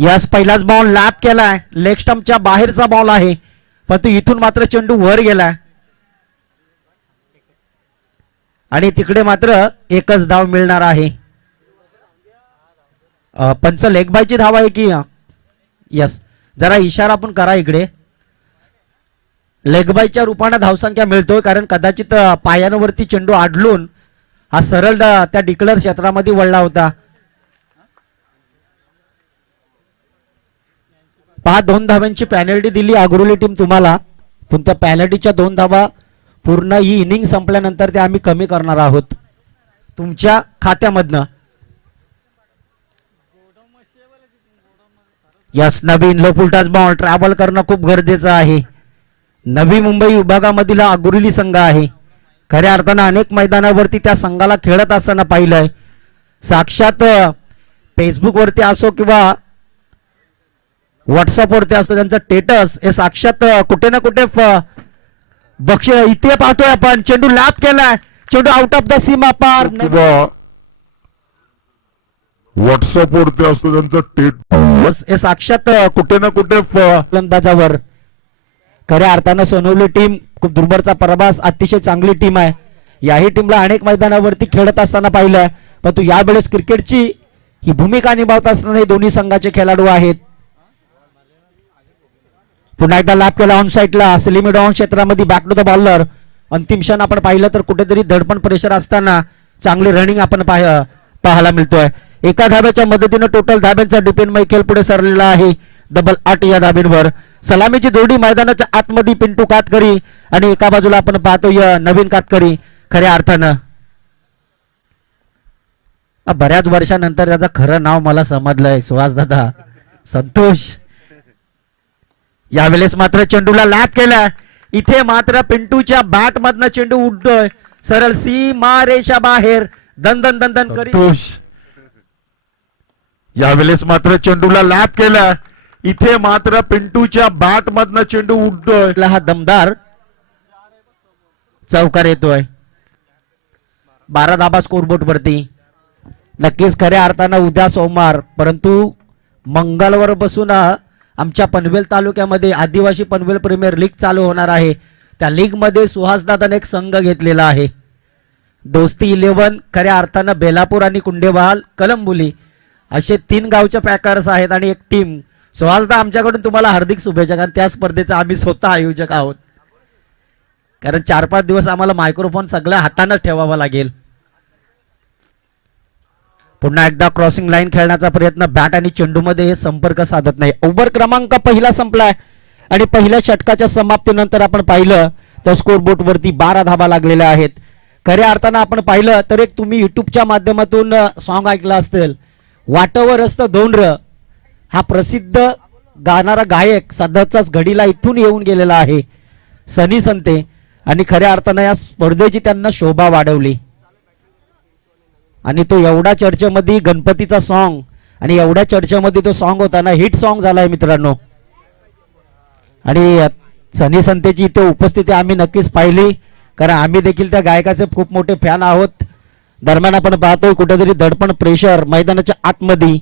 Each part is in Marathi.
यास पहिलाच बॉल लॅप केलाय, लेग स्टंपच्या बाहेरचा बॉल आहे, पण तो इथून मात्र चेंडू वर गेलाय आणि तिकडे मात्र एकच धाव मिळणार आहे. पंच लेग बायची धाव आहे की यस, जरा इशारा पण करा इकडे. लेग बायच्या रूपाने धावसंख्या मिळतोय, कारण कदाचित पायांवरती चेंडू आढळून हा सरळ त्या डिक्लेअर क्षेत्रामध्ये वळला होता. पहा 2 धावांची पॅनल्टी दिली अग्रोली टीम तुम्हाला, पण त्या पॅनल्टीच्या 2 धावा पूर्ण ही इनिंग संपल्यानंतर ते आम्ही कमी करणार आहोत तुमच्या खात्यामधनं. यस, नवीन लो फुलटाच बॉल ट्रॅव्हल करणं खूप गरजेचं आहे. नवी मुंबई विभागामधील हा अग्रोली संघ आहे. खऱ्या अर्थानं अनेक मैदानावरती त्या संघाला खेळत असताना पाहिलंय, साक्षात फेसबुक वरती असो किंवा व्हॉट्सअप वरती असतो त्यांचं स्टेटस हे साक्षात कुठे ना कुठे बक्ष. इथे पाहतोय आपण चेंडू लाभ केलाय, चेंडू आउट ऑफ द सीमा पार. व्हॉट्सअप वरती असतो त्यांचा टेट हे साक्षात कुठे ना कुठे फलंदाजावर. खऱ्या अर्थानं सोनवली टीम खूप दुर्बळचा प्रभास, अतिशय चांगली टीम आहे. याही टीमला अनेक मैदानावरती खेळत असताना पाहिलं, परंतु यावेळेस क्रिकेटची ही भूमिका निभावत असताना हे दोन्ही संघाचे खेळाडू आहेत. पुन्हा एकदा लाभ केला ऑन साईडला, लिमिट ऑन क्षेत्रामध्ये बॅक टू द बॉलर. अंतिम क्षण आपण पाहिलं तर कुठेतरी धडपण प्रेशर असताना चांगली रनिंग आपण पाहायला मिळतोय. एका धाब्याच्या मदतीनं टोटल धाब्यांचा डिपेंड खेळ पुढे सरलेला आहे. डबल 8 या धाब्यांवर. सलामीची जोडी मैदानाच्या आतमध्ये पिंटू कातकरी आणि एका बाजूला आपण पाहतो नवीन कातकरी. खऱ्या अर्थानं बऱ्याच वर्षानंतर त्याचं खरं नाव मला समजलंय, सुहास दादा संतोष. यावेळेस मात्र चेंडूला लॅप केला, इथे मात्र पिंटूच्या बॅट मधनं चेंडू उडतोय सरळ सीमा रेषा बाहेर. दंदन दंदन संतोष. यावेळेस मात्र चेंडूला लॅप केला, इथे मात्र पिंटूच्या बॅट मधनं चेंडू उडतोय. हा दमदार चौकार येतोय. 12 धाबा स्कोरबोर्ड वरती. नक्कीच खऱ्या अर्थानं उद्या सोमवार, परंतु मंगळवार बसून आमच्या पनवेल तालुक्यामध्ये आदिवासी पनवेल प्रीमियर लीग चालू होणार आहे. त्या लीग मध्ये सुहासदादाने एक संघ घेतलेला आहे, दोस्ती 11. खऱ्या अर्थानं बेलापूर आणि कुंडेबहाल कलंबुली असे 3 गावचे पॅकर्स आहेत आणि एक टीम. सुहासदा आमच्याकडून तुम्हाला हार्दिक शुभेच्छा, कारण त्या स्पर्धेचा आम्ही स्वतः आयोजक आहोत. कारण 4-5 दिवस आम्हाला मायक्रोफोन सगळ्या हाताने ठेवावा लागेल. पुन्हा एकदा क्रॉसिंग लाईन खेळण्याचा प्रयत्न, बॅट आणि चेंडू मध्ये हे संपर्क साधत नाही. ओव्हर क्रमांक पहिला संपलाय आणि पहिल्या षटकाच्या समाप्तीनंतर आपण पाहिलं तर स्कोरबोर्ड वरती 12 धाबा लागलेल्या आहेत. खऱ्या अर्थानं आपण पाहिलं तर एक तुम्ही युट्यूबच्या माध्यमातून सॉन्ग ऐकलं असेल, वाटवर असतं दोंडर. हा प्रसिद्ध गाणारा गायक सध्याच्याच घडीला इथून येऊन गेलेला आहे, सनी संते. आणि खऱ्या अर्थानं या स्पर्धेची त्यांना शोभा वाढवली आणि तो एवढा चर्चेमध्ये गणपतीचा सॉन्ग आणि एवढ्या चर्चेमध्ये तो सॉन्ग होता ना, हिट सॉन्ग झालाय मित्रांनो. आणि सनी संतेची इथे उपस्थिती आम्ही नक्कीच पाहिली, कारण आम्ही देखील त्या गायकाचे खूप मोठे फॅन आहोत. दरम्यान आपण पाहतोय कुठेतरी दडपण प्रेशर मैदानाच्या आतमध्ये.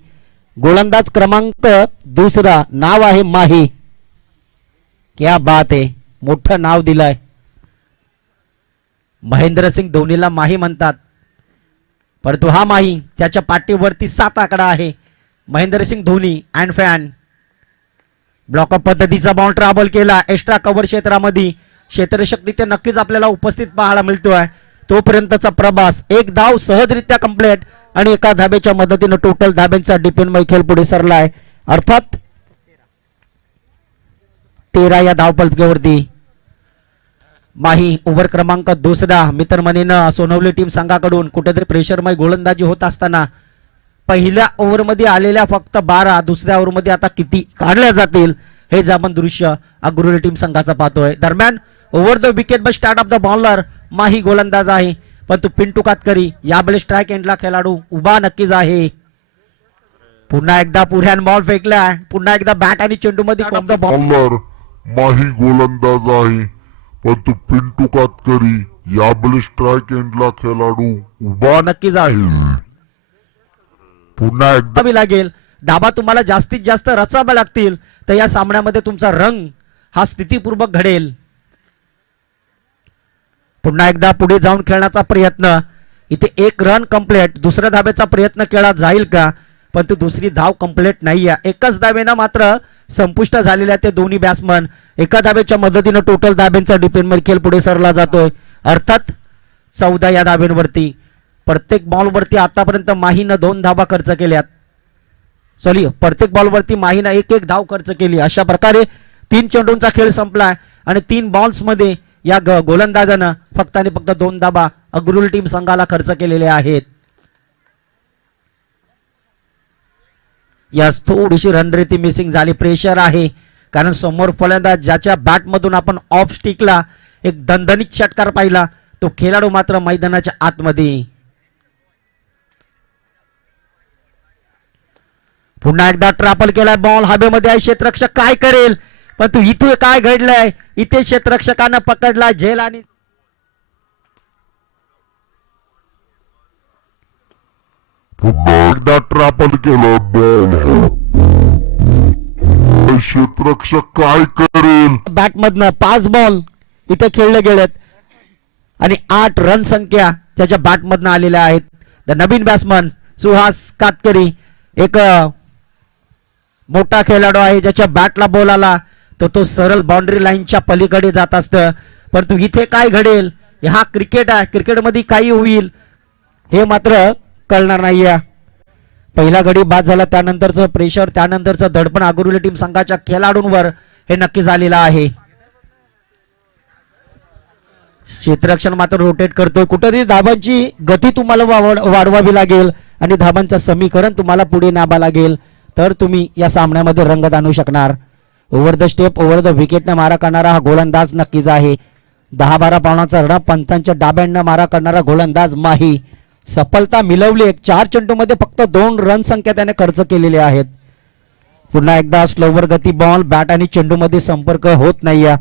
गोलंदाज क्रमांक 2, नाव आहे माही. क्या बात आहे, मोठं नाव दिलंय. महेंद्रसिंग धोनीला माही म्हणतात, परंतु हा माही त्याच्या पाठीवरती 7 आकडा आहे. Mahendra Singh Dhoni and fan. ब्लॉकअप पद्धतीचा बॉल ट्रॅव्हल केला एक्स्ट्रा कव्हर क्षेत्रामध्ये. क्षेत्रशक्ती ते नक्कीच आपल्याला उपस्थित पाहायला मिळतोय. तोपर्यंतचा प्रवास, 1 धाव सहजरित्या कंप्लीट आणि एका धाब्याच्या मदतीने टोटल धाब्यांचा डिपेंड खेळ पुढे सरलाय. अर्थात 13 या धावपलकेवरती. माही ओव्हर क्रमांक 2. मित्रमणीनं सोनवली टीम संघाकडून कुठेतरी प्रेशरमय गोलंदाजी होत असताना पहिल्या ओव्हरमध्ये आलेल्या फक्त 12, दुसऱ्या ओव्हरमध्ये आता किती काढल्या जातील हे जे आपण दृश्य अग्रोली टीम संघाचा पाहतोय. दरम्यान over the wicket by start of the bowler Mahi गोलंदाज आहे, परंतु पिंटू कातकरी यावेळी स्ट्राइक एंडला खेळाडू उभा नक्कीच आहे. पुन्हा एकदा पुढ्यान बॉल फेकला, पुन्हा एकदा बॅट आणि चेंडू मध्ये बॉलर माही गोलंदाज आहे, परंतु पिंटू कातकरी यावेळी स्ट्राइक एंडला खेळाडू उभा नक्कीच आहे. पुन्हा एकदा लागेल धाबा तुम्हाला जास्तीत जास्त रचावे लागतील तर या सामन्यामध्ये तुमचा रंग हा स्थितीपूर्वक घडेल. पुन्हा एकदा पुढे जाऊन खेळण्याचा प्रयत्न. इथे एक रन कंप्लीट. दुसऱ्या धाब्याचा प्रयत्न केला जाईल का, पण तो दुसरी धाव कंप्लीट नाही आहे. एकच धावेनं मात्र संपुष्ट झालेल्या ते दोन्ही बॅट्समन. एका धाब्याच्या मदतीनं टोटल धाब्यांचा डिपेंड खेळ पुढे सरला जातोय. अर्थात 14 या धाब्यांवरती. प्रत्येक बॉलवरती आतापर्यंत माहीनं 2 धाबा खर्च केल्यात. सॉरी, प्रत्येक बॉलवरती माहीनं 1-1 धाव खर्च केली. अशा प्रकारे 3 चेंडूंचा खेळ संपलाय आणि 3 बॉल्स मध्ये या गोलंदाजानं फक्त आणि फक्त 2 धाबा अग्रुल टीम संघाला खर्च केलेले आहेत. यास थोडीशी रणरेती मिसिंग झाली. प्रेशर आहे कारण समोर फलंदाज ज्याच्या बॅटमधून आपण ऑफ स्टिकला एक दणदणीत षटकार पाहिला तो खेळाडू मात्र मैदानाच्या आतमध्ये. पुन्हा एकदा ट्रॅपल केलाय. बॉल हवेमध्ये आहे. क्षेत्ररक्षक काय करेल, पण तू इथे काय घडलंय. इथे क्षेत्ररक्षकानं पकडला झेल आणि पुन्हा एकदा ट्रॅपल केलं. बॉल क्षेत्ररक्षक काय करेल. बॅटमधनं 5 बॉल इथे खेळले गेलेत आणि 8 रन संख्या त्याच्या बॅटमधनं आलेल्या आहेत. The Naveen batsman Suhas Katkari एक मोठा खेळाडू आहे. ज्याच्या बॅटला बॉल आला तर तो सरळ बाउंड्री लाईनच्या पलीकडे जात असतं. परंतु इथे काय घडेल, हा क्रिकेट आहे. क्रिकेटमध्ये काही होईल हे मात्र कळणार नाहीये. पहिला गडी बाद झाला, त्यानंतरचं प्रेशर, त्यानंतरचं दडपण अग्रुली टीम संघाच्या खेळाडूंवर हे नक्की झालेलं आहे. क्षेत्ररक्षण मात्र रोटेट करतोय. कुठेतरी धाबांची गती तुम्हाला वाढवावी लागेल आणि धाबांचं समीकरण तुम्हाला पुढे न्यावं लागेल तर तुम्ही या सामन्यामध्ये रंगत आणू शकणार. Over the step, over the विकेटने मारा करणारा हा गोलंदाज नक्कीच आहे. 10-12 पावलांचा रडा पंचांच्या डाब्यांना मारा करणारा गोलंदाज माही. सफलता मिळवली. 4 चेंडूमध्ये फक्त 2 रन संख्या त्याने खर्च केलेली आहेत. पुन्हा एकदा स्लोवर गती बॉल. बॅट आणि चेंडूमध्ये संपर्क होत नाहीये.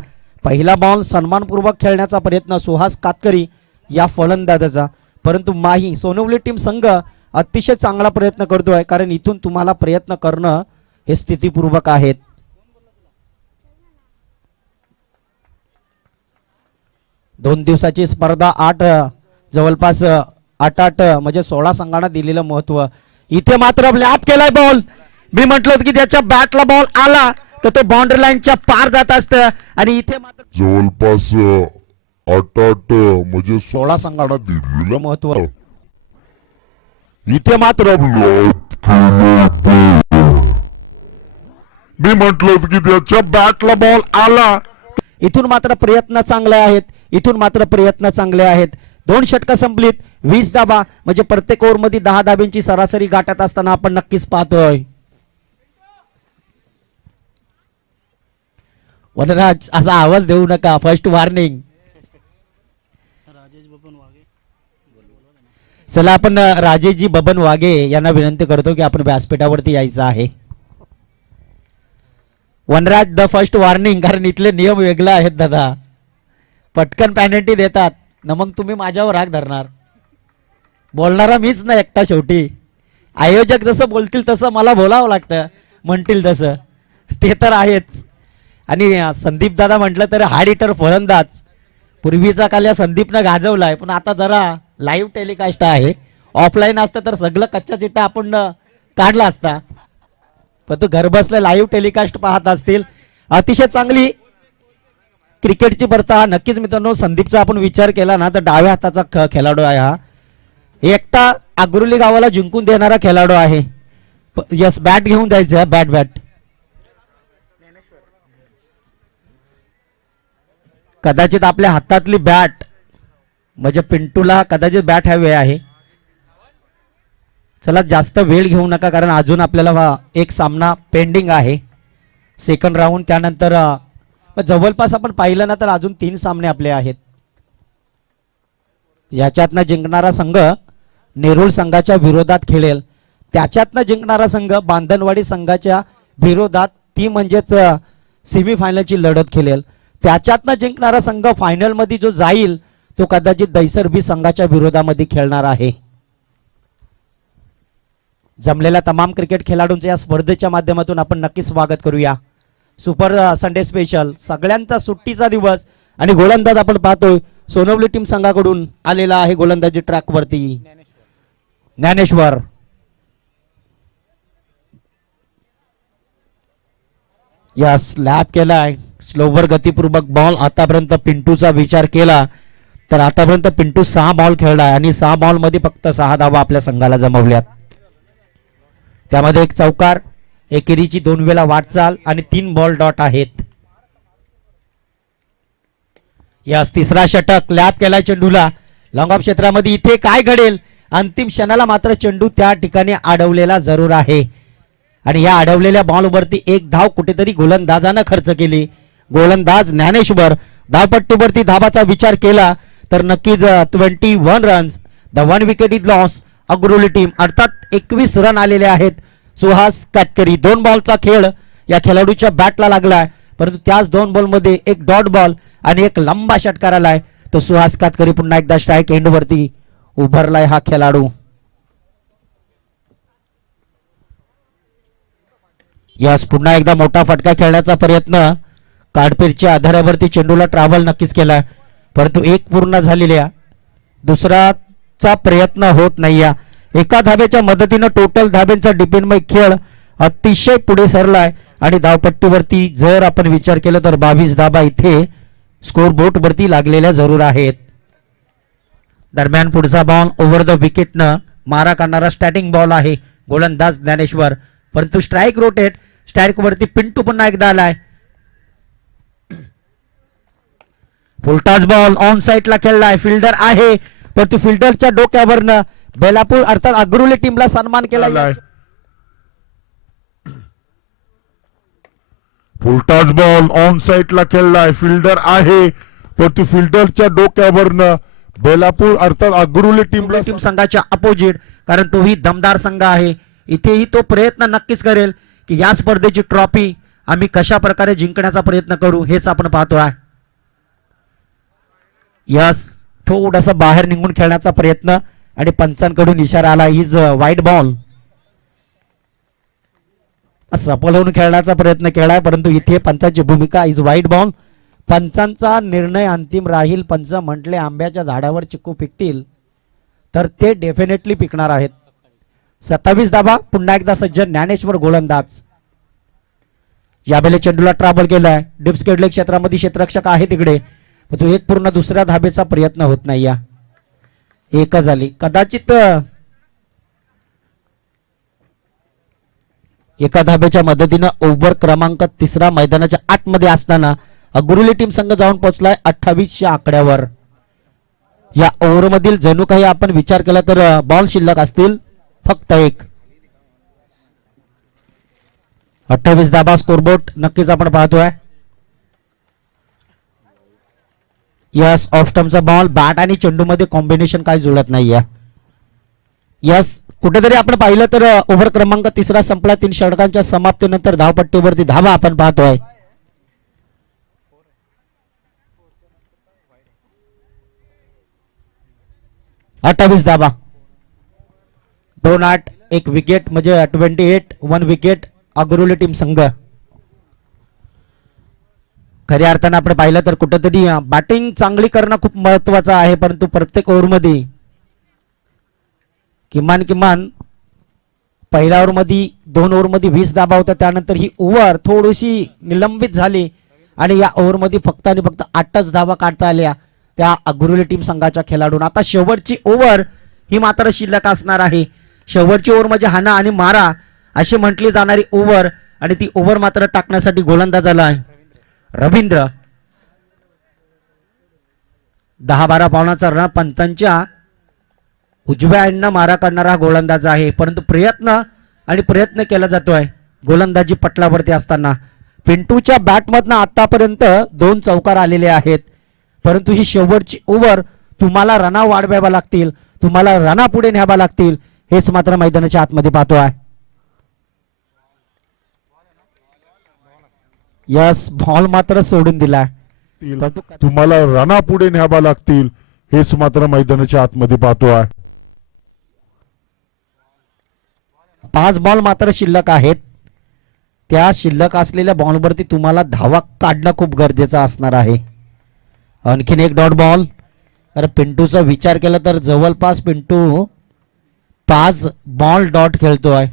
पहिला बॉल सन्मानपूर्वक खेळण्याचा प्रयत्न सुहास कातकरी या फलंदाजाचा, परंतु माही सोनवली टीम संघ अतिशय चांगला प्रयत्न करतोय कारण इथून तुम्हाला प्रयत्न करणं हे स्थितीपूर्वक आहेत. दोन दिवसाची स्पर्धा जवळपास 8 म्हणजे 16 संघांना दिलेलं महत्व. इथे मात्र लॅप केलाय बॉल. मी म्हटलं की त्याच्या बॅटला बॉल आला तर तो बाउंड्री लाईनच्या पार जात असतं आणि इथे मात्र जवळपास 8 म्हणजे 16 संघांना दिलेलं महत्व. इथे मात्र मी म्हटलं की त्याच्या बॅटला बॉल आला. इथून मात्र प्रयत्न चांगले आहेत. इथून मात्र प्रयत्न चांगले आहेत. 2 षटकं संपलीत. 20 धाबा म्हणजे प्रत्येक ओव्हर मध्ये 10 धाब्यांची सरासरी गाठत असताना आपण नक्कीच पाहतोय. वनराज असा आवाज देऊ नका. First warning. चला आपण राजेशजी बबन वाघे यांना विनंती करतो की आपण व्यासपीठावरती यायचं आहे. वनराज द फर्स्ट वॉर्निंग. कारण इथले नियम वेगळे आहेत दादा. पटकन पॅनल्टी देतात ना, मग तुम्ही माझ्यावर राग धरणार. बोलणारा मीच ना एकटा शेवटी. आयोजक जसं बोलतील तसं मला बोलावं लागतं, म्हणतील तसं. ते तर आहेच. आणि संदीप दादा म्हटलं तर हार्ड हिटर फलंदाज. पूर्वीचा काल या संदीपनं गाजवलाय, पण आता जरा लाईव्ह टेलिकास्ट आहे. ऑफलाईन असतं तर सगळं कच्चा चिट्टा आपण काढला असता, पण तो घर बसल्या लाईव्ह टेलिकास्ट पाहत असतील. अतिशय चांगली क्रिकेटची बर्ता नक्कीच मित्रांनो. संदीपचा आपण विचार केला ना तर डाव्या हाताचा खेळाडू आहे हा. एकटा अग्रुली गावाला जिंकून देणारा खेळाडू आहे. यस, बॅट घेऊन द्यायचं. बॅट कदाचित आपल्या हातातली बॅट म्हणजे पिंटूला कदाचित बॅट हवी आहे. चला जास्त वेळ घेऊ नका कारण अजून आपल्याला एक सामना पेंडिंग आहे. सेकंड राऊंड, त्यानंतर जवळपास आपण पाहिलं ना तर अजून 3 सामने आपले आहेत. याच्यातनं जिंकणारा संघ नेरुळ संघाच्या विरोधात खेळेल. त्याच्यातनं जिंकणारा संघ बांधनवाडी संघाच्या विरोधात ती म्हणजेच सेमीफायनलची लढत खेळेल. त्याच्यातनं जिंकणारा संघ फायनल मध्ये जो जाईल तो कदाचित दैसर बी संघाच्या विरोधामध्ये खेळणार आहे. जमलेल्या तमाम क्रिकेट खेळाडूंचे या स्पर्धेच्या माध्यमातून आपण नक्कीच स्वागत करूया. सुपर संडे स्पेशल, सगळ्यांचा सुट्टीचा दिवस आणि गोलंदाज आपण पाहतोय सोनवली टीम संघाकडून आलेला आहे गोलंदाजी ट्रॅक वरती ज्ञानेश्वर. या स्लॅप केलाय, स्लोवर गतीपूर्वक बॉल. आतापर्यंत पिंटूचा विचार केला तर आतापर्यंत पिंटू 6 बॉल खेळलाय आणि 6 बॉल मध्ये फक्त 6 धावा आपल्या संघाला जमवल्यात. त्यामध्ये एक चौकार, एकेरीची 2 वेळा वाटचाल आणि 3 बॉल डॉट आहेत. यास तिसरा षटक, लॅप केलाय चेंडूला लॉंग ऑफ क्षेत्रामध्ये. इथे काय घडेल, अंतिम क्षणाला मात्र चेंडू त्या ठिकाणी अडवलेला जरूर आहे आणि या अडवलेल्या बॉलवरती एक धाव कुठेतरी गोलंदाजानं खर्च केली. गोलंदाज ज्ञानेश्वर धावपट्टीवरती धावाचा विचार केला तर नक्कीच 21 runs. The 1 wicket is loss. अग्रोली टीम अर्थात 21 रन आलेले आहेत. सुहास काटकरी, 2 बॉलचा खेळ या खेळाडूच्या बॅटला लागलाय, परंतु त्याच 2 बॉलमध्ये एक डॉट बॉल आणि एक लंबा षटकार आलाय. तो सुहास काटकरी पुन्हा एकदा स्ट्राईक एंड वरती उभारलाय हा खेळाडू. यस, पुन्हा एकदा मोठा फटका खेळण्याचा प्रयत्न. काडपीरच्या आधारावरती चेंडूला ट्रॅव्हल नक्कीच केलाय, परंतु एक पूर्ण झालेल्या दुसराचा प्रयत्न होत नाहीया. एका धाब्याच्या मदतीनं टोटल धाब्यांचा डिपेंडमय खेळ अतिशय पुढे सरलाय आणि धावपट्टीवरती जर आपण विचार केला तर 22 धाबा इथे स्कोर बोर्ड वरती लागलेल्या जरूर आहेत. दरम्यान पुढचा बॉल ओव्हर द विकेटनं मारा करणारा स्टॅटिंग बॉल आहे गोलंदाज ज्ञानेश्वर, परंतु स्ट्राईक रोटेट. स्ट्राईक वरती पिंटू पुन्हा एकदा आलाय. फुलटाच बॉल ऑन साइडला खेळलाय, फिल्डर आहे परंतु फिल्डरच्या डोक्यावरनं बेलापूर अर्थात अग्रोली टीमला सन्मान केला. फुलटाच बॉल ऑन साइडला खेळलाय, फिल्डर आहे परंतु फिल्डरच्या डोक्यावरनं बेलापूर अर्थात अग्रोली टीमला टीम संघाच्या अपोजिट, कारण तोही दमदार संघ आहे. इथेही तो प्रयत्न नक्कीच करेल की या स्पर्धेची ट्रॉफी आम्ही कशा प्रकारे जिंकण्याचा प्रयत्न करू, हेच आपण पाहतोय. यस, थोडासा बाहेर निघून खेळण्याचा प्रयत्न आणि पंचांकडून इशारा आला, इज वाईड बॉल. सफल होऊन खेळण्याचा प्रयत्न केलाय, परंतु इथे पंचांची भूमिका इज वाईड बॉल. पंचांचा निर्णय अंतिम राहील. पंच म्हटले आंब्याच्या झाडावर चिक्कू पिकतील तर ते डेफिनेटली पिकणार आहेत. 27 धाबा. पुन्हा एकदा सज्ज ज्ञानेश्वर गोलंदाज. यावेळेला चेंडूला ट्रॅव्हल केलाय, डिप्स केडले क्षेत्रामध्ये क्षेत्ररक्षक आहे तिकडे, तो एक पूर्ण दुसऱ्या धाबेचा प्रयत्न होत नाही. या एक झाली, कदाचित एका धाब्याच्या मदतीनं ओव्हर क्रमांक 3 मैदानाच्या आतमध्ये असताना अग्रोली टीम संघ जाऊन पोहोचलाय 28च्या आकड्यावर. या ओव्हर मधील जणू काही आपण विचार केला तर बॉल शिल्लक असतील फक्त 1. 28 धाबा स्कोरबोर्ड नक्कीच आपण पाहतोय. यस, ऑफ स्टंपचा बॉल. बॅट आणि चेंडू मध्ये कॉम्बिनेशन काय जुळत नाहीये. यस, कुठेतरी आपण पाहिलं तर ओव्हर क्रमांक 3 संपला. 3 षटकांच्या समाप्तीनंतर धावपट्टीवरती धावा आपण पाहतोय. अठ्ठावीस धाबा, 2-8, 1 विकेट म्हणजे 28, 1 विकेट अग्रोली टीम संघ. खऱ्या अर्थानं आपण पाहिलं तर कुठेतरी बॅटिंग चांगली करणं खूप महत्वाचं आहे, परंतु प्रत्येक ओव्हरमध्ये किमान पहिल्या ओव्हरमध्ये 2 ओव्हरमध्ये 20 धाबा होत्या. त्यानंतर ही ओव्हर थोडीशी निलंबित झाली आणि या ओव्हरमध्ये फक्त आणि फक्त 8च धाबा काढता आल्या त्या अग्रोली टीम संघाच्या खेळाडूंना. आता शेवटची ओव्हर ही मात्र शिल्लक असणार आहे. शेवटची ओव्हर म्हणजे हाना आणि मारा अशी म्हटली जाणारी ओव्हर आणि ती ओव्हर मात्र टाकण्यासाठी गोलंदाजाला आहे रवींद्र. 10-12 पावलांचा रन. पंतांच्या उजव्या एंडनं मारा करणारा गोलंदाज आहे, परंतु प्रयत्न केला जातोय गोलंदाजी पटलावरती असताना. पिंटूच्या बॅटमधनं आतापर्यंत 2 चौकार आलेले आहेत, परंतु ही शेवटची ओव्हर तुम्हाला रना वाढवाव्या लागतील, तुम्हाला रना पुढे न्यावा लागतील, हेच मात्र मैदानाच्या आतमध्ये पाहतोय. यस, बॉल मात्र सोडून दिला. तुम्हाला रना पुढे न्यावा लागतील, हेच मात्र मैदानाच्या आतमध्ये पाहतोय. 5 बॉल मात्र शिल्लक आहेत. त्या शिल्लक असलेल्या बॉलवरती तुम्हाला धावा काढणं खूप गरजेचं असणार आहे. आणखीन एक डॉट बॉल. तर पिंटूचा विचार केला तर जवळपास पिंटू 5 बॉल डॉट खेळतोय.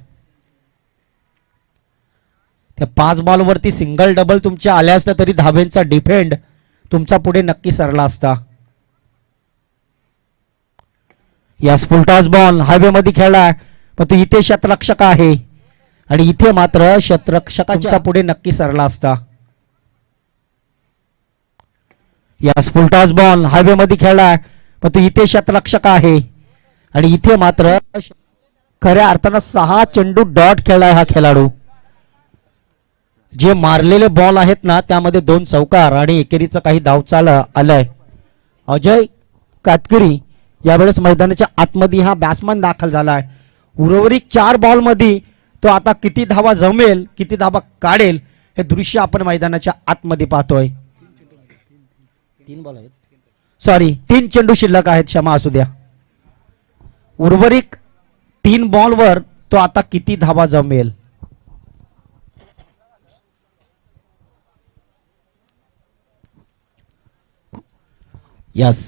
त्या 5 बॉलवरती सिंगल डबल तुमच्या आल्या असत्या तरी धाब्यांचा डिफेंड तुमचा पुढे नक्की सरला असता. यास फुलटॉस बॉल हायवेमध्ये खेळलाय, पण तो इथे शतरक्षक आहे आणि इथे मात्र शतरक्षकाच्या पुढे नक्की सरला असता. यास फुलटॉस बॉल हायवेमध्ये खेळलाय, पण तो इथे शतरक्षक आहे आणि इथे मात्र खऱ्या अर्थानं 6 चेंडू डॉट खेळलाय हा खेळाडू. जे मारलेले बॉल आहेत ना त्यामध्ये 2 चौकार आणि एकेरीचं काही धावचाल आलंय. अजय कातकरी यावेळेस मैदानाच्या आतमध्ये हा बॅट्समन दाखल झालाय. उर्वरित 4 बॉल मध्ये तो आता किती धावा जमेल, किती धावा काढेल हे दृश्य आपण मैदानाच्या आतमध्ये पाहतोय. 3 बॉल आहेत, सॉरी 3 चेंडू शिल्लक आहेत, क्षमा असू द्या. उर्वरित 3 बॉलवर तो आता किती धावा जमेल. यस,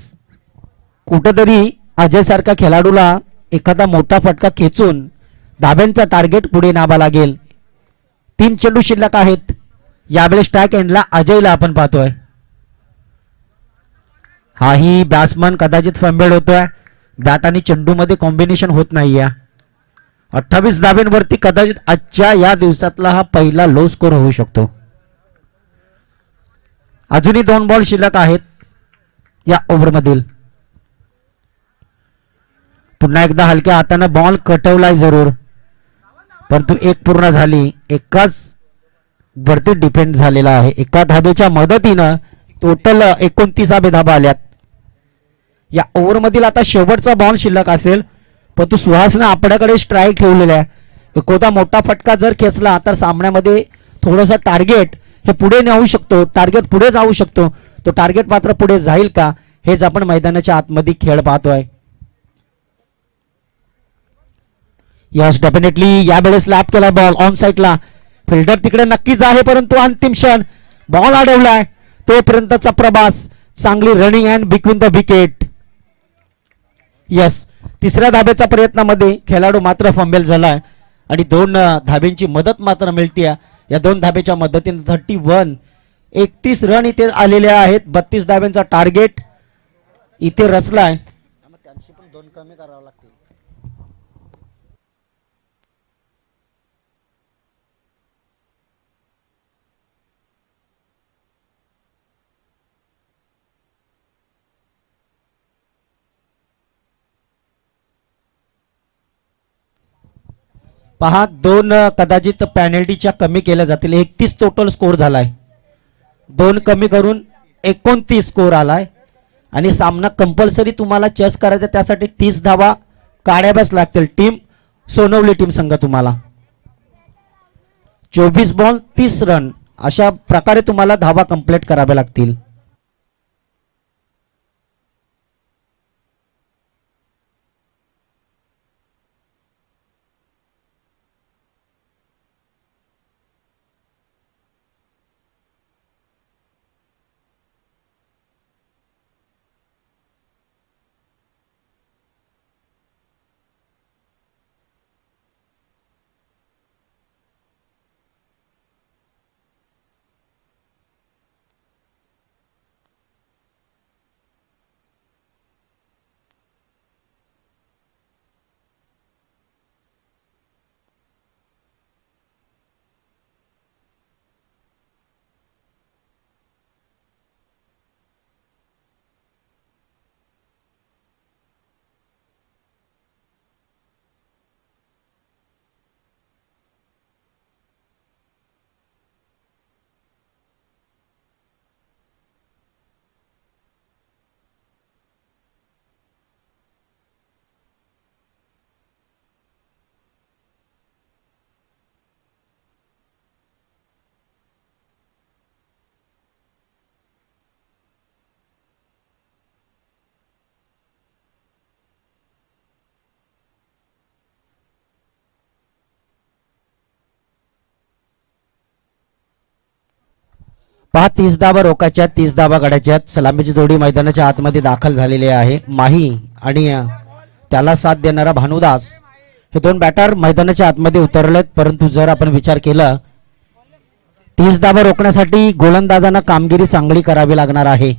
कुठेतरी अजय सारख्या खेळाडूला एखादा मोठा फटका खेचून धाब्यांचा टार्गेट पुढे न्यावा लागेल. 3 चेंडू शिल्लक आहेत. यावेळेस स्ट्राईक एंडला अजयला आपण पाहतोय. हाही बॅट्समन कदाचित फंबेड होतोय. बॅट आणि चेंडू मध्ये कॉम्बिनेशन होत नाहीये. 28 धाब्यांवरती कदाचित आजच्या या दिवसातला हा पहिला लो स्कोर होऊ शकतो. अजूनही 2 बॉल शिल्लक आहेत या ओव्हरमधील. पुन्हा एकदा हलक्या हाताने बॉल कटवलाय जरूर, परंतु 1 पूर्ण झाली. एकाच वरती डिफेंड झालेला आहे. एका धाब्याच्या मदतीनं टोटल 29 धाबा आल्यात. या ओव्हरमधील आता शेवटचा बॉल शिल्लक असेल, पण तो सुहासने आपल्याकडे स्ट्राईक ठेवलेला आहे. एखादा मोठा फटका जर खेचला तर सामन्यामध्ये थोडंसं टार्गेट हे पुढे नेऊ शकतो, टार्गेट पुढे जाऊ शकतो. तो टार्गेट मात्र पुढे जाईल का हेच आपण मैदानाच्या आतमध्ये खेळ पाहतोय. यस, डेफिनेटली यावेळेस लॅप केला बॉल ऑन साईडला. फिल्डर तिकडे नक्कीच आहे, परंतु अंतिम क्षण बॉल अडवलाय. तोपर्यंतचा प्रवास, चांगली running and between the wicket. Yes, तिसऱ्या धाब्याच्या प्रयत्नामध्ये खेळाडू मात्र फंबेल झालाय आणि 2 धाब्यांची मदत मात्र मिळते. या 2 धाब्याच्या मदतीने 31 रन इथे आलेले आहेत. 32 धाब्यांचा टार्गेट इथे रचलाय. त्यांची पण 2 कमी करावं लागतील. पहा 2 कदाचित पेनल्टीच्या कमी केल्या जातील. 31 टोटल स्कोर झालाय. 2 कमी करून 29 स्कोर आलाय आणि सामना कंपल्सरी तुम्हाला चेस करायचा, त्यासाठी 30 धावा काढाव्याच लागतील. टीम सोनवली टीम संघ तुम्हाला 24 बॉल 30 रन अशा प्रकारे तुम्हाला धावा कंप्लीट कराव्या लागतील. पहा 30 धावा रोकाच्या 30 धावा गड्याच्या सलामीची जोडी मैदानाच्या आतमध्ये दाखल झालेली आहे. माही आणि त्याला साथ देणारा भानुदास हे दोन बॅटर मैदानाच्या आतमध्ये उतरलेत. परंतु जर आपण विचार केला 30 धावा रोखण्यासाठी गोलंदाजांना कामगिरी चांगली करावी लागणार आहे.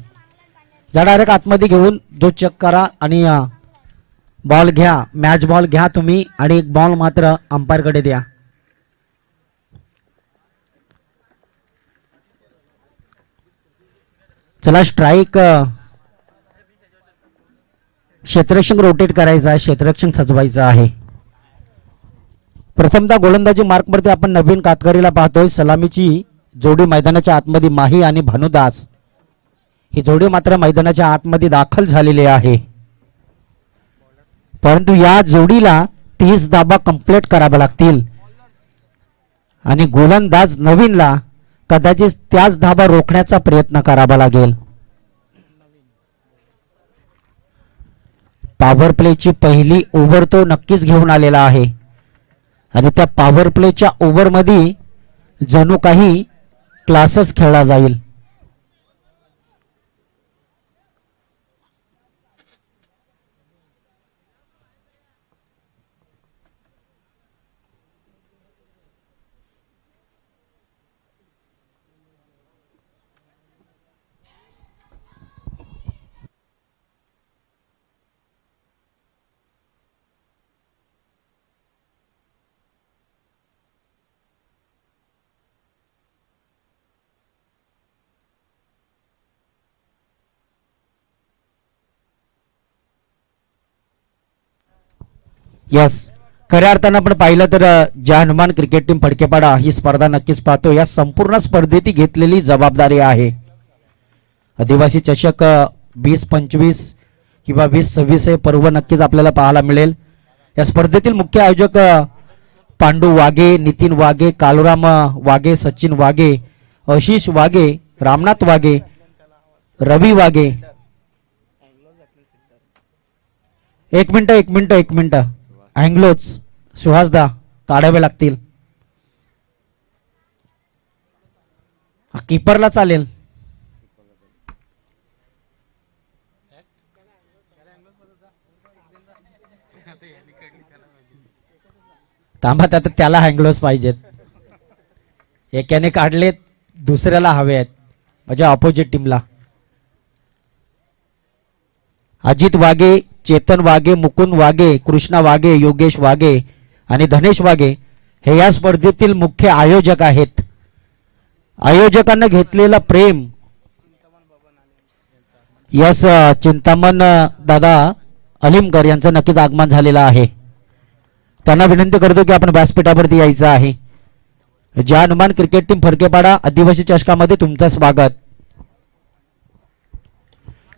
जा डायरेक्ट आतमध्ये घेऊन जो चेक करा आणि बॉल घ्या, मॅच बॉल घ्या तुम्ही आणि एक बॉल मात्र अंपायर कडे द्या. चला स्ट्राईक क्षेत्ररक्षक रोटेट करायचा आहे, क्षेत्ररक्षक सजवायचं आहे. प्रथमतः गोलंदाजी मार्क वरती आपण नवीन कातकरीला पाहतोय. सलामीची जोडी मैदानाच्या आतमध्ये माही आणि भानुदास ही जोडी मात्र मैदानाच्या आतमध्ये दाखल झालेली आहे. परंतु या जोडीला 30 धावा कंप्लीट कराव्या लागतील आणि गोलंदाज नवीनला कदाचित त्याच धावा रोखण्याचा प्रयत्न करावा लागेल. पॉवर प्लेची पहिली ओव्हर तो नक्कीच घेऊन आलेला आहे आणि त्या पॉवर प्लेच्या ओव्हर मध्ये जणू काही क्लासेस खेळला जाईल. यस, खऱ्या अर्थानं आपण पाहिलं तर ज्या हनुमान क्रिकेट टीम फडकेपाडा ही स्पर्धा नक्कीच पाहतो. या संपूर्ण स्पर्धेत घेतलेली जबाबदारी आहे. आदिवासी चषक 20-25 किंवा 20-26 हे पर्व नक्कीच आपल्याला पाहायला मिळेल. या स्पर्धेतील मुख्य आयोजक पांडू वाघे, नितीन वाघे, कालुराम वाघे, सचिन वाघे, आशिष वाघे, रामनाथ वाघे, रवी वाघे. एक मिनिट अँग्लोच सुहासदा काढावे लागतील. कीपरला चालेल. थांबा, त्याला हँग्लोज पाहिजेत. एकाने काढलेत, दुसऱ्याला हवे आहेत म्हणजे ऑपोजिट टीमला. अजित वाघे, चेतन वाघे, मुकुंद वाघे, कृष्णा वाघे, योगेश वाघे आणि धनेश वाघे हे या स्पर्धेतील मुख्य आयोजक आहेत. आयोजकांना घेतलेला प्रेम यस चिंतामण दादा अलिमकर यांचं नक्कीच आगमन झालेलं आहे. त्यांना विनंती करतो की आपण व्यासपीठावरती यायचं आहे. ज्या हनुमान क्रिकेट टीम फडकेपाडा आदिवासी चषकामध्ये तुमचं स्वागत.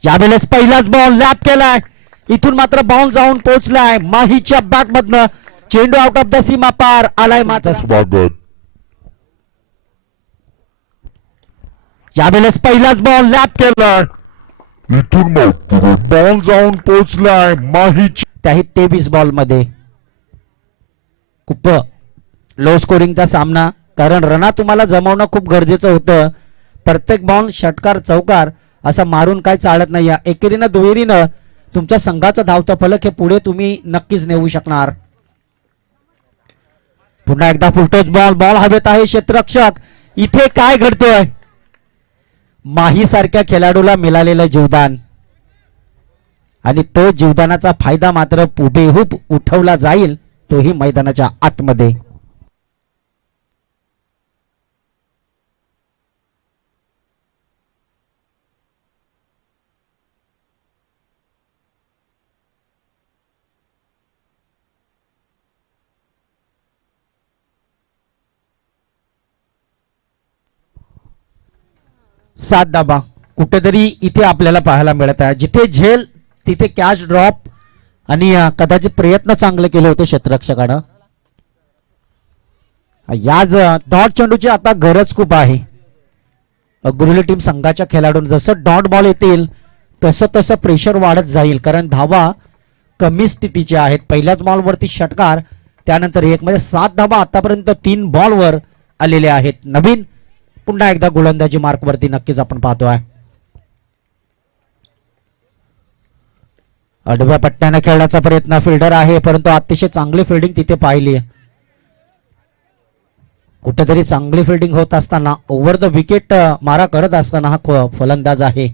यावेळेस पहिलाच बॉल लॅप केलाय, इथून मात्र बॉल जाऊन पोहोचलाय माहीच्या बॅट मधनं. चेंडू आउट ऑफ द सीमा पार आलाय मात्र. यावेळेस पहिलाच बॉल लॅप केलाय, इथून बॉल जाऊन पोहोचलाय माहीच्या. त्याही 23 बॉल मध्ये. खूप लो स्कोरिंगचा सामना, कारण रना तुम्हाला जमवणं खूप गरजेचं होतं. प्रत्येक बॉल षटकार चौकार असं मारून काय चालत नाही. एकेरीनं दुहेरीनं तुमच्या संघाचं धावतं फलक हे पुढे तुम्ही नक्कीच नेऊ शकणार. पुन्हा एकदा फुलटोच बॉल हवेत आहे. क्षेत्ररक्षक, इथे काय घडतोय? माही सारख्या खेळाडूला मिळालेलं जीवदान आणि तो जीवदानाचा फायदा मात्र हुबेहूब उठवला जाईल, तोही मैदानाच्या आतमध्ये. सात धाबा कुठेतरी इथे आपल्याला पाहायला मिळत आहे. जिथे झेल तिथे कॅच ड्रॉप आणि कदाचित प्रयत्न चांगले केले होते क्षेत्ररक्षकानं. याच डॉट चेंडूची आता गरज खूप आहे. गुरुली टीम संघाच्या खेळाडूंना जसं डॉट बॉल येतील तसं तसं प्रेशर वाढत जाईल, कारण धावा कमी स्थितीचे आहेत. पहिल्याच बॉलवरती षटकार, त्यानंतर एक म्हणजे 7 धावा आतापर्यंत 3 बॉलवर आलेले आहेत. नवीन पुन्हा एकदा गोलंदाजी मार्कवरती नक्कीच आपण पाहतोय. आडव्या पट्ट्याने खेळण्याचा प्रयत्न, फिल्डर आहे परंतु अतिशय चांगली फिल्डिंग तिथे पाहिली. कुठेतरी चांगली फिल्डिंग होत असताना ओव्हर द विकेट मारा करत असताना हा फलंदाज आहे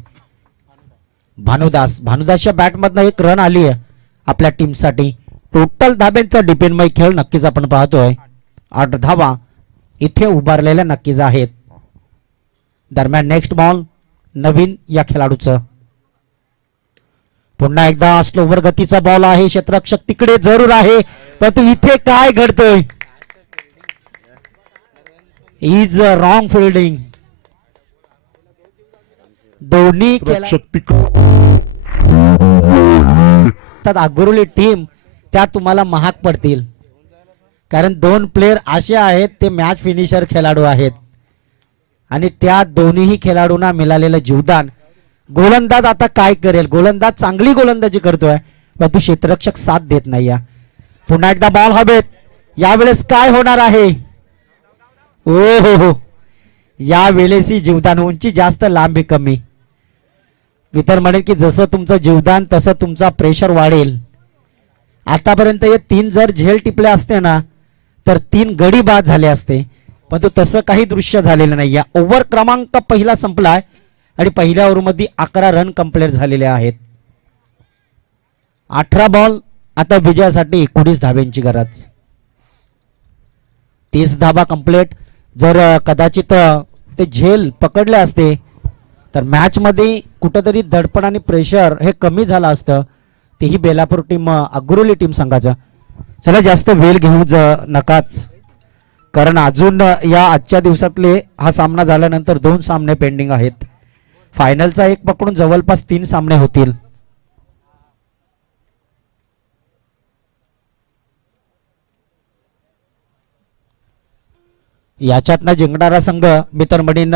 भानुदास. भानुदासच्या बॅटमधनं एक रन आली आहे आपल्या टीमसाठी. टोटल धाब्यांचा डिपेंडमय खेळ नक्कीच आपण पाहतोय. 8 धावा इथे उभारलेल्या नक्कीच आहेत. दरम्यान नेक्स्ट बॉल नवीन या खेळाडूचं. पुन्हा एकदा स्लोवर गतीचा बॉल आहे. क्षेत्ररक्षक तिकडे जरूर आहे परंतु इथे काय घडतंय. Is wrong fielding. दोन्ही अगोरोली टीम त्या तुम्हाला महाग पडतील, कारण 2 प्लेयर असे आहेत ते मॅच फिनिशर खेळाडू आहेत आणि त्या दोन्ही खेळाडूंना मिळालेलं जीवदान. गोलंदाज आता काय करेल. गोलंदाज चांगली गोलंदाजी करतोय परंतु क्षेत्ररक्षक साथ देत नाही. पुन्हा एकदा बॉल हवेत. यावेळेस काय होणार आहे. ओ हो, यावेळेस ही जीवदान, उंची जास्त लांबी कमी. मी तर म्हणेन की जसं तुमचं जीवदान तसं तुमचा प्रेशर वाढेल. आतापर्यंत हे 3 जर झेल टिपले असते ना तर 3 गडी बाद झाले असते परंतु तसं काही दृश्य झालेलं नाही. ओव्हर क्रमांक पहिला संपलाय आणि पहिल्या ओव्हरमध्ये 11 रन कंप्लीट झालेले आहेत. 18 बॉल. आता विजयासाठी 19 धाब्यांची गरज. 30 धाबा कंप्लीट. जर कदाचित ते झेल पकडले असते तर मॅच मध्ये कुठेतरी दडपण आणि प्रेशर हे कमी झालं असतं. तेही बेलापूर टीम, अग्रोली टीम संघाचं. चला जास्त वेळ घेऊ नकाच, कारण अजून या आजच्या दिवसातले हा सामना झाल्यानंतर 2 सामने पेंडिंग आहेत. फायनलचा एक पकडून जवळपास 3 सामने होतील. याच्यातनं जिंकणारा संघ मित्रमंडळीन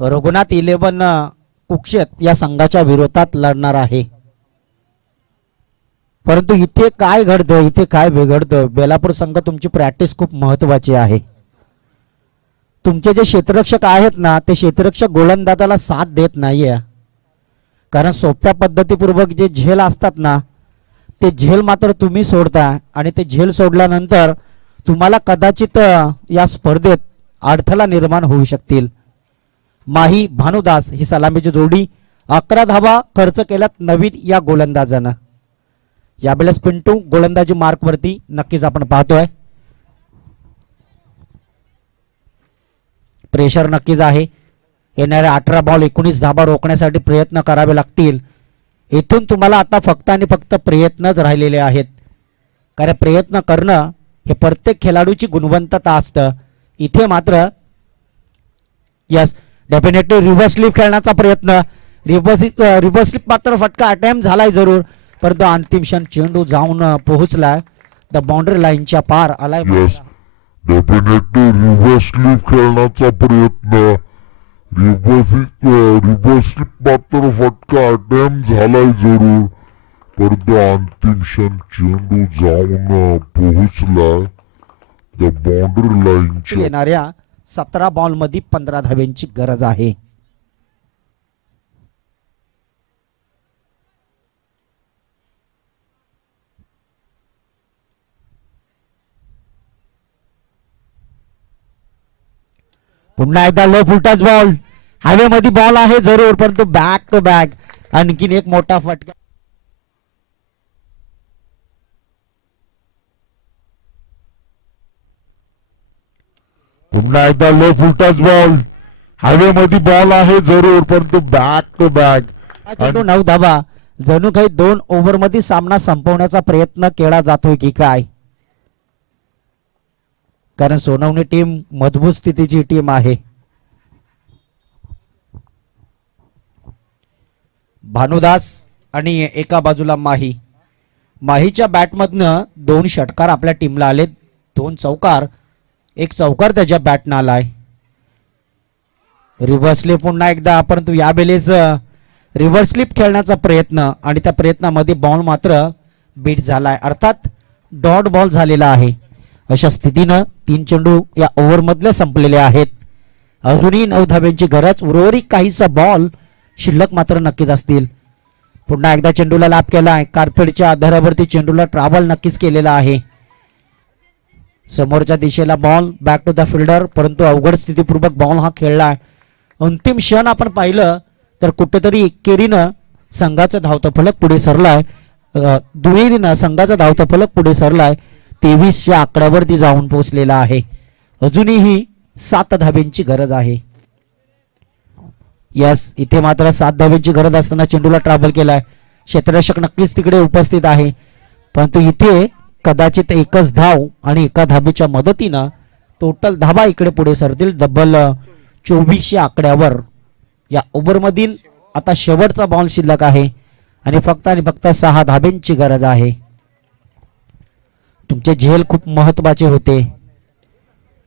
रघुनाथ 11 कुक्षेत या संघाच्या विरोधात लढणार आहे. परंतु इथे काय घडतं, इथे काय बिघडतं. बेलापूर संघ तुमची प्रॅक्टिस खूप महत्वाची आहे. तुमचे जे क्षेत्ररक्षक आहेत ना ते क्षेत्ररक्षक गोलंदाजाला साथ देत नाहीये, कारण सोप्या पद्धतीपूर्वक जे झेल असतात ना ते झेल मात्र तुम्ही सोडता आणि ते झेल सोडल्यानंतर तुम्हाला कदाचित या स्पर्धेत अडथळा निर्माण होऊ शकतील. माही भानुदास ही सलामीची जोडी. 11 धावा खर्च केल्यात नवीन या गोलंदाजानं. यावेळेस पिंटू गोलंदाजी मार्कवरती नक्कीच आपण पाहतोय. प्रेशर नक्कीच आहे. येणाऱ्या 18 बॉल 19 धाबा रोखण्यासाठी प्रयत्न करावे लागतील. इथून तुम्हाला आता फक्त आणि फक्त प्रयत्नच राहिलेले आहेत, कारण प्रयत्न करणं हे प्रत्येक खेळाडूची गुणवंतता असतं. इथे मात्र यस डेफिनेटली रिव्हर्स स्लिप खेळण्याचा प्रयत्न. रिव्हर्स स्लिप मात्र फटका अटेम्प्ट झालाय जरूर, परंतु अंतिम क्षण चेंडू जाऊन पोहोचलाय द बाउंड्री लाईनच्या पार आलाय. डेफिनेटली रिव्हर्स स्लिप खेळण्याचा प्रयत्न. रिव्हर्स स्लिप मात्र फटका अटेम्प्ट झालाय जरूर, परंतु अंतिम क्षण चेंडू जाऊन पोहोचलाय द बाउंड्री लाईनच्या. येणाऱ्या 17 बॉल मध्ये 15 धाब्यांची गरज आहे. पुन्हा एकदा लो फुलटच बॉल. हवेमध्ये बॉल आहे जरूर, परंतु बॅक टू बॅक आणखीन एक मोठा फटका. पुन्हा एकदा लो फुलटच बॉल. हवेमध्ये बॉल आहे जरूर, परंतु बॅक टू बॅक. 9 धाबा. जणू काही 2 ओव्हर मध्ये सामना संपवण्याचा प्रयत्न केला जातोय की काय, कारण सोनवणे टीम मजबूत स्थितीची टीम आहे. भानुदास आणि एका बाजूला माहीच्या बॅटमधनं 2 षटकार आपल्या टीमला आले. 2 चौकार, 1 चौकार त्याच्या बॅटनं आलाय. रिव्हर्स स्लिप पुन्हा एकदा, परंतु यावेळेस रिव्हर्स स्लिप खेळण्याचा प्रयत्न आणि त्या प्रयत्नामध्ये बॉल मात्र बीट झालाय, अर्थात डॉट बॉल झालेला आहे. अशा स्थितीनं 3 चेंडू या ओव्हर मधले संपलेले आहेत. अजूनही 9 धाब्यांची गरज. उर्वरित काहीसा बॉल शिल्लक मात्र नक्कीच असतील. पुन्हा एकदा चेंडूला लाभ केलाय. कार्पेटच्या आधारावरती चेंडूला ट्रॅव्हल नक्कीच केलेला आहे. समोरच्या दिशेला ball back to the fielder, परंतु अवघड स्थितीपूर्वक बॉल हा खेळलाय. अंतिम क्षण आपण पाहिलं तर कुठेतरी एकेरीनं संघाचा धावता फलक पुढे सरलाय. दुहेरीनं संघाचा धावता फलक पुढे सरलाय. 23 या आकड्यावरती जाऊन पोहोचलेला आहे. अजूनही 7 धाब्यांची गरज आहे. यस, इथे मात्र 7 धाब्यांची गरज असताना चेंडूला ट्रॅव्हल केलाय. क्षेत्ररक्षक नक्कीच तिकडे उपस्थित आहे, परंतु इथे कदाचित एकच धाव आणि एका धाबेच्या मदतीनं टोटल धाबा इकडे पुढे सरतील. डबल 24 या आकड्यावर या ओव्हरमधील आता शेवटचा बॉल शिल्लक आहे आणि फक्त 6 धाब्यांची गरज आहे. तुमचे झेल खूप महत्वाचे होते.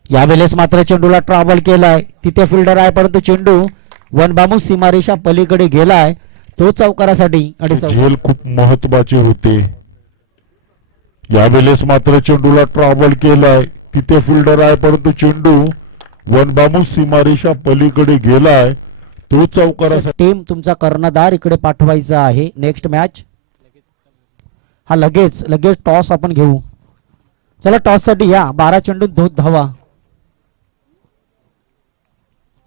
यावेळेस मात्र चेंडूला ट्रॅव्हल केलाय. तिथे फिल्डर आहे, परंतु चेंडू वन बामू सीमारेषा पलीकडे गेलाय. तो चौकारासाठी आणि झेल खूप महत्वाचे होते. यावेळेस मात्र चेंडूला ट्रॅव्हल केलाय. तिथे फिल्डर आहे, परंतु चेंडू वनबामू सीमारेषा पलीकडे गेलाय. तो चौकारासाठी टीम तुमचा कर्णधार इकडे पाठवायचा आहे. नेक्स्ट मॅच हा लगेच टॉस आपण घेऊ. चला टॉस साठी या. 12 चेंडू 2 धावा.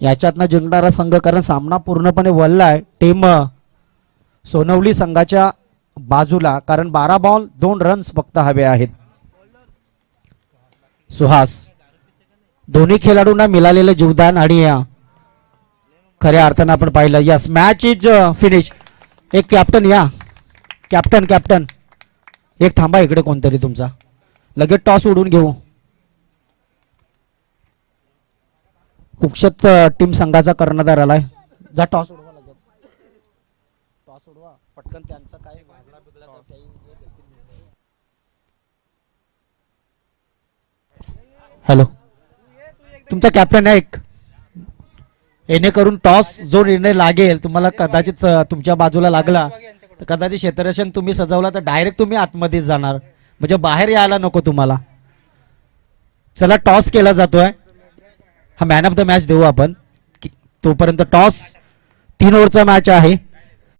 याच्यातनं जिंकणारा संघ, कारण सामना पूर्णपणे वळलाय टीम सोनवली संघाच्या बाजूला, कारण 12 बॉल 2 रन्स फक्त हवे आहेत. सुहास, दोन्ही खेळाडूंना मिळालेलं जीवदान आणि खऱ्या अर्थानं आपण पाहिलं. Yes, match is finish. एक कॅप्टन या. कॅप्टन एक थांबा इकडे कोणतरी तुमचा. लगेच टॉस उडून घेऊ. कुक्षत टीम संघाचा कर्णधार आलाय. जा टॉस उडवा लगेच. टॉस उडवा पटकन. त्यांचा काय हॅलो, तुमचा कॅप्टन आहे एक. येणेकरून टॉस जो निर्णय लागेल तुम्हाला, कदाचित तुमच्या बाजूला लागला तर कदाचित क्षेत्ररक्षण तुम्ही सजवला तर डायरेक्ट तुम्ही आतमध्येच जाणार, म्हणजे बाहेर यायला नको तुम्हाला. चला टॉस केला जातोय. हा मॅन ऑफ द मॅच देऊ आपण. तोपर्यंत टॉस 3 ओव्हरचा मॅच आहे.